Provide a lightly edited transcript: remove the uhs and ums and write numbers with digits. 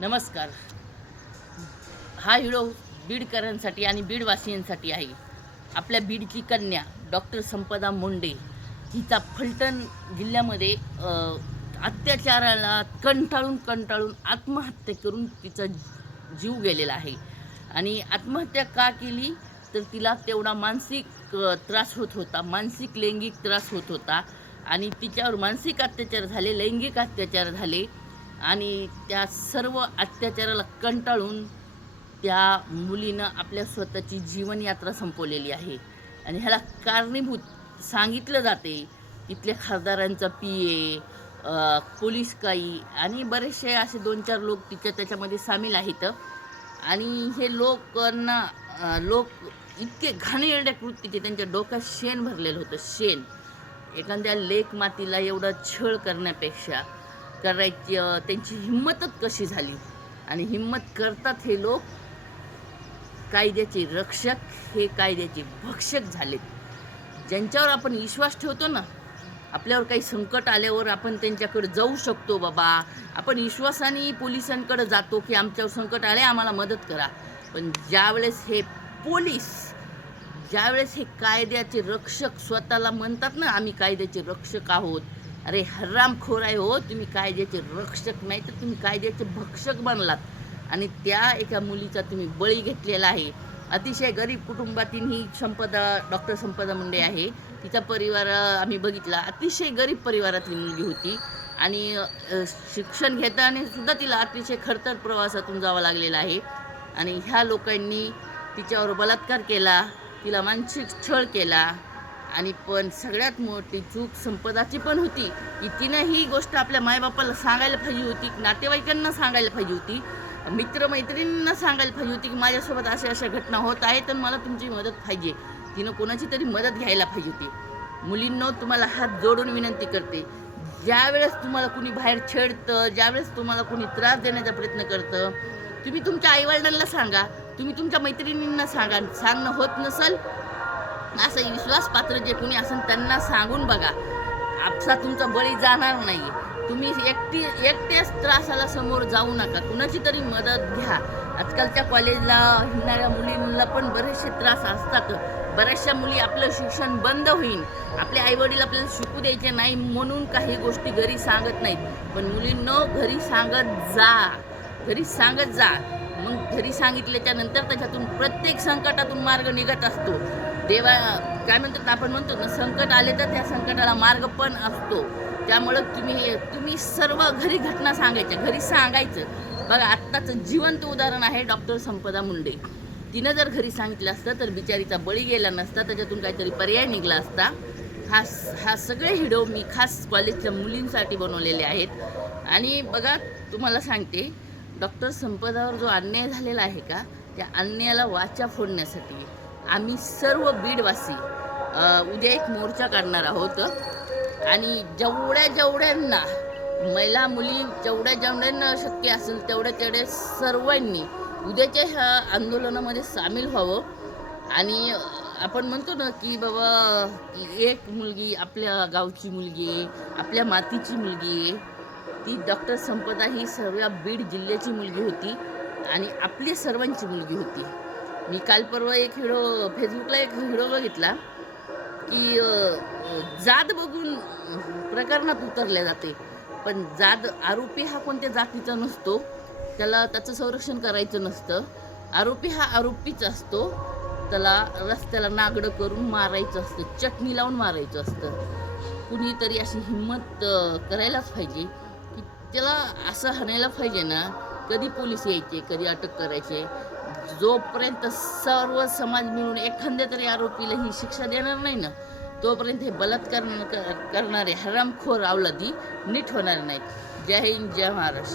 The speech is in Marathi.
नमस्कार. हा व्हिडिओ बीडकरांसाठी आणि बीडवासियांसाठी आहे. आपल्या बीडची कन्या डॉक्टर संपदा मुंडे हिचा फलटण जिल्ह्यामध्ये अत्याचाराला कंटाळून आत्महत्या करून तिचा जीव गेलेला आहे. आणि आत्महत्या का केली तर तिला तेवढा मानसिक त्रास होत होता, मानसिक लैंगिक त्रास होत होता आणि तिच्यावर मानसिक अत्याचार झाले, लैंगिक अत्याचार झाले आणि त्या सर्व अत्याचाराला कंटाळून त्या मुलीनं आपल्या स्वतःची जीवनयात्रा संपवलेली आहे. आणि ह्याला कारणीभूत सांगितलं जाते तिथल्या खासदारांचा PA, पोलीस काही आणि बरेचसे असे 2-4 लोक त्याच्यामध्ये सामील आहेत. आणि हे लोक इतके घाणेरड्या कृतीचे, त्यांच्या डोक्यात शेण भरलेलं होतं, शेण. एखाद्या लेक मातीला एवढा छळ करण्यापेक्षा करायची त्यांची हिंमतच कशी झाली. आणि हिंमत करतात हे लोक कायद्याचे रक्षक, हे कायद्याचे भक्षक झालेत. ज्यांच्यावर आपण विश्वास ठेवतो ना, आपल्यावर काही संकट आल्यावर आपण त्यांच्याकडे जाऊ शकतो. बाबा, आपण विश्वासाने पोलिसांकडे जातो की आमच्यावर संकट आले, आम्हाला मदत करा. पण ज्यावेळेस हे पोलीस, ज्यावेळेस हे कायद्याचे रक्षक स्वतःला म्हणतात ना, आम्ही कायद्याचे रक्षक आहोत, अरे हरामखोर आहे हो तुम्ही. कायद्याचे रक्षक नाही तर तुम्ही कायद्याचे भक्षक बनलात. आणि त्या एका मुलीचा तुम्ही बळी घेतलेला आहे. अतिशय गरीब कुटुंबातील ही डॉक्टर संपदा मुंडे आहे. तिचा परिवार आम्ही बघितला, अतिशय गरीब परिवारातली मुलगी होती. आणि शिक्षण घेताना सुद्धा तिला अतिशय खडतर प्रवासातून जावं लागलेलं आहे. आणि ह्या लोकांनी तिच्यावर बलात्कार केला, तिला मानसिक छळ केला. आणि पण सगळ्यात मोठी चूक संपदाची पण होती की तिनं ही गोष्ट आपल्या मायबापाला सांगायला पाहिजे होती, नातेवाईकांना सांगायला पाहिजे होती, मित्रमैत्रिणींना सांगायला पाहिजे होती की माझ्यासोबत अशा घटना होत आहेत आणि मला तुमची मदत पाहिजे. तिनं कोणाची तरी मदत घ्यायला पाहिजे होती. मुलींनो, तुम्हाला हात जोडून विनंती करते, ज्यावेळेस तुम्हाला कुणी बाहेर छेडतं, ज्यावेळेस तुम्हाला कुणी त्रास देण्याचा प्रयत्न करतं, तुम्ही तुमच्या आईवडिलांना सांगा, तुम्ही तुमच्या मैत्रिणींना सांगा. सांगणं होत नसेल, असं विश्वासपात्र जे कोणी असेल त्यांना सांगून बघा. आपसा तुमचा बळी जाणार नाही. तुम्ही एकट्याच त्रासाला समोर जाऊ नका, कुणाची तरी मदत घ्या. आजकालच्या कॉलेजला हिंडणाऱ्या मुलींना पण बरेचसे त्रास असतात. बऱ्याचशा मुली आपलं शिक्षण बंद होईल, आपले आईवडील आपल्याला शिकू द्यायचे नाही म्हणून काही गोष्टी घरी सांगत नाहीत. पण मुलींनो, घरी सांगत जा. मग घरी सांगितल्याच्या नंतर त्याच्यातून प्रत्येक संकटातून मार्ग निघत असतो. काय म्हणतात, आपण म्हणतो ना, संकट आले तर त्या संकटाला मार्ग पण असतो. त्यामुळं तुम्ही सर्व घरी घटना सांगायच्या, घरी सांगायचं. बघा, आत्ताचं जिवंत उदाहरण आहे डॉक्टर संपदा मुंडे. तिनं जर घरी सांगितलं असतं तर बिचारीचा बळी गेला नसता, त्याच्यातून काहीतरी पर्याय निघला असता. हा सगळे व्हिडिओ मी खास कॉलेजच्या मुलींसाठी बनवलेले आहेत. आणि बघा, तुम्हाला सांगते, डॉक्टर संपदावर जो अन्याय झालेला आहे का, त्या अन्यायाला वाचा फोडण्यासाठी आम्ही सर्व बीडवासी उद्या एक मोर्चा काढणार आहोत. आणि जेवढ्यांना महिला मुली जेवढ्यांना शक्य असेल तेवढ्या सर्वांनी उद्याच्या ह्या आंदोलनामध्ये सामील व्हावं. आणि आपण म्हणतो ना की बाबा, की एक मुलगी, आपल्या गावची मुलगी, आपल्या मातीची मुलगी, ती डॉक्टर संपदा ही सर्व बीड जिल्ह्याची मुलगी होती आणि आपली सर्वांची मुलगी होती. मी काल परवा फेसबुकला एक व्हिडिओ बघितला की जात बघून प्रकरणात उतरले जाते. पण आरोपी हा कोणत्या जातीचा नसतो, त्याचं संरक्षण करायचं नसतं. आरोपी हा आरोपीच असतो. त्याला रस्त्याला नागडं करून मारायचं असतं, चटणी लावून मारायचं असतं. कुणीतरी अशी हिंमत करायलाच पाहिजे की त्याला असं हाणायला पाहिजे ना. कधी पोलीस यायचे, कधी अटक करायचे. जोपर्यंत सर्व समाज मिळून एखाद्या तरी आरोपीला ही शिक्षा देणार नाही ना, तोपर्यंत हे बलात्कार करणारे हरामखोर अवलादी नीट होणार नाहीत. जय हिंद, जय महाराष्ट्र.